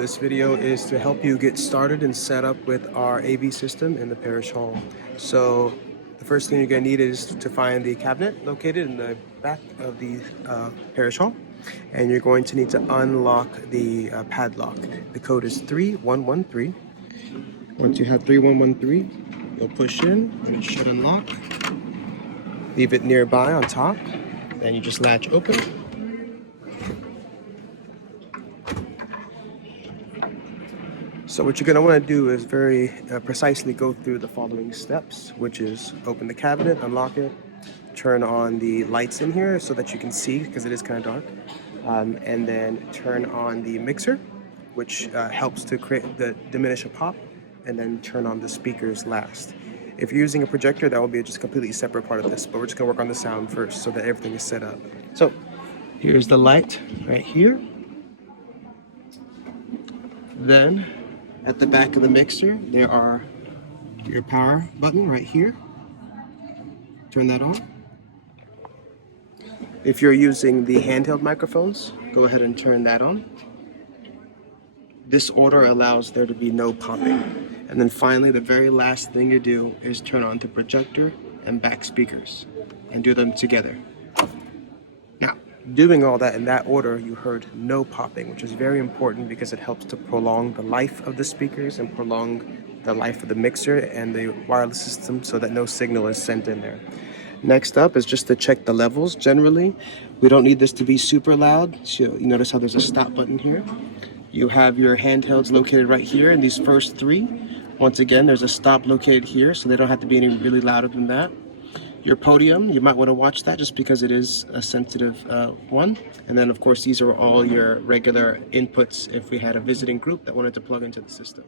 this video is to help you get started and set up with our AV system in the parish hall. So the first thing you're going to need is to find the cabinet located in the back of the parish hall, and you're going to need to unlock the padlock. The code is 3113. Once you have 3113, you'll push in and it should unlock. Leave it nearby on top, then you just latch open. So what you're going to want to do is very precisely go through the following steps, which is open the cabinet, unlock it, turn on the lights in here so that you can see because it is kind of dark, and then turn on the mixer, which helps to diminish a pop, and then turn on the speakers last. If you're using a projector, that will be just a completely separate part of this, but we're just going to work on the sound first so that everything is set up. So here's the light right here. Then at the back of the mixer, there are your power button right here. Turn that on. If you're using the handheld microphones, go ahead and turn that on. This order allows there to be no popping. And then finally, the very last thing you do is turn on the projector and back speakers and do them together. Now, doing all that in that order, you heard no popping, which is very important because it helps to prolong the life of the speakers and prolong the life of the mixer and the wireless system so that no signal is sent in there. Next up is just to check the levels. Generally, we don't need this to be super loud. So you notice how there's a stop button here. You have your handhelds located right here in these first three. Once again, there's a stop located here, so they don't have to be any really louder than that. Your podium, you might want to watch that just because it is a sensitive one. And then, of course, these are all your regular inputs if we had a visiting group that wanted to plug into the system.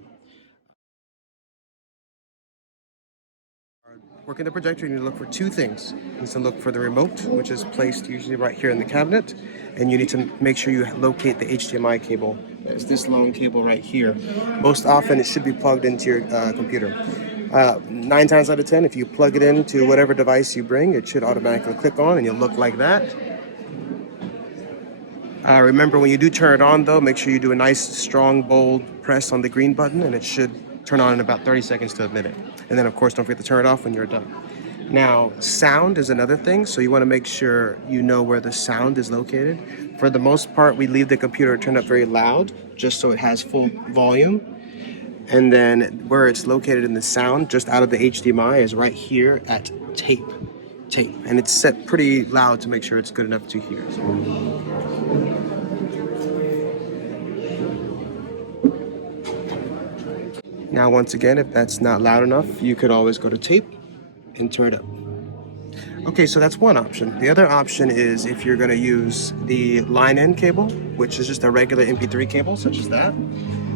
Working the projector, you need to look for two things. You need to look for the remote, which is placed usually right here in the cabinet, and you need to make sure you locate the HDMI cable. There's this long cable right here. Most often, it should be plugged into your computer. 9 times out of 10, if you plug it into whatever device you bring, it should automatically click on, and you'll look like that. Remember, when you do turn it on, though, make sure you do a nice, strong, bold press on the green button, and it should turn on in about 30 seconds to a minute. And then, of course, don't forget to turn it off when you're done. Now, sound is another thing, so you want to make sure you know where the sound is located. For the most part, we leave the computer turned up very loud, just so it has full volume. And then where it's located in the sound, just out of the HDMI, is right here at tape. And it's set pretty loud to make sure it's good enough to hear. Now, once again, if that's not loud enough, you could always go to tape and turn it up. Okay, so that's one option. The other option is if you're going to use the line-in cable, which is just a regular MP3 cable, such as that.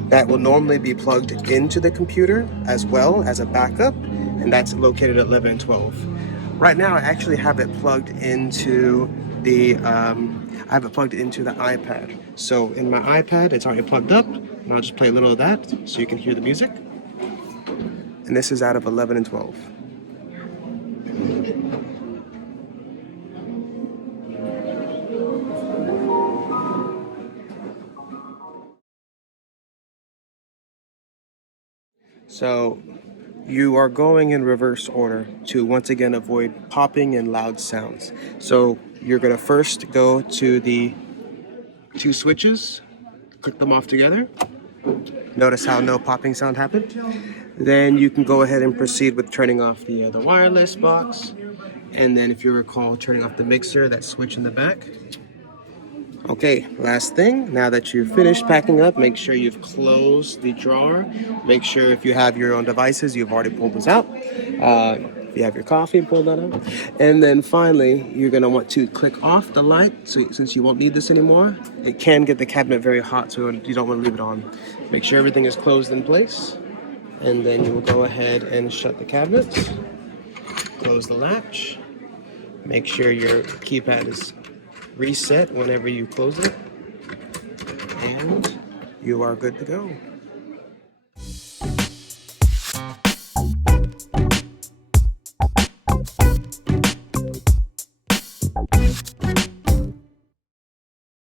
That will normally be plugged into the computer as well as a backup, and that's located at 11 and 12. Right now, I actually have it plugged into the iPad. So in my iPad, it's already plugged up, and I'll just play a little of that so you can hear the music. And this is out of 11 and 12. So you are going in reverse order to once again avoid popping and loud sounds. So you're going to first go to the two switches, click them off together. Notice how no popping sound happened. Then you can go ahead and proceed with turning off the wireless box. And then if you recall, turning off the mixer, that switch in the back. Okay, last thing, now that you've finished packing up, make sure you've closed the drawer. Make sure if you have your own devices, you've already pulled those out. If you have your coffee, pull that out. And then finally, you're gonna want to click off the light, so since you won't need this anymore. It can get the cabinet very hot, so you don't wanna leave it on. Make sure everything is closed in place. And then you will go ahead and shut the cabinet. Close the latch. Make sure your keypad is reset whenever you close it, and you are good to go.